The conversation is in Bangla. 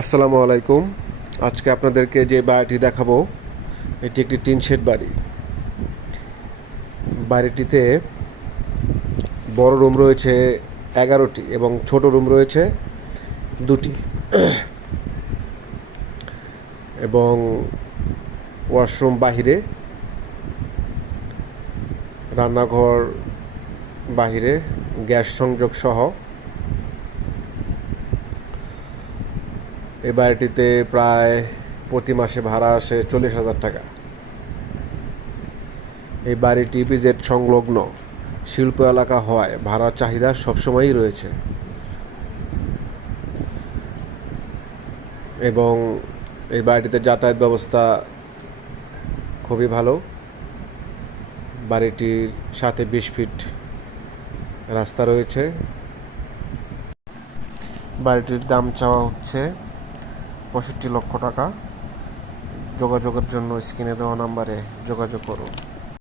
আসসালামু আলাইকুম। আজকে আপনাদেরকে যে বাড়িটি দেখাবো এটি একটি টিন শেড বাড়ি। বাড়িটিতে বড় রুম রয়েছে 11টি এবং ছোট রুম রয়েছে 2টি এবং ওয়াশরুম বাহিরে, রান্নাঘর বাহিরে, গ্যাস সংযোগ সহ। এই বাড়িটিতে প্রায় প্রতি মাসে ভাড়া আসে 40,000 টাকা। এই বাড়িটি ইপিজেড সংলগ্ন শিল্প এলাকা হওয়ায় ভাড়ার চাহিদা সবসময়ই রয়েছে এবং এই বাড়িটিতে যাতায়াত ব্যবস্থা খুবই ভালো। বাড়িটির সাথে 20 ফিট রাস্তা রয়েছে। বাড়িটির দাম চাওয়া হচ্ছে 65 লক্ষ টাকা। যোগাযোগের জন্য স্ক্রিনে দেওয়া নাম্বারে যোগাযোগ করুন।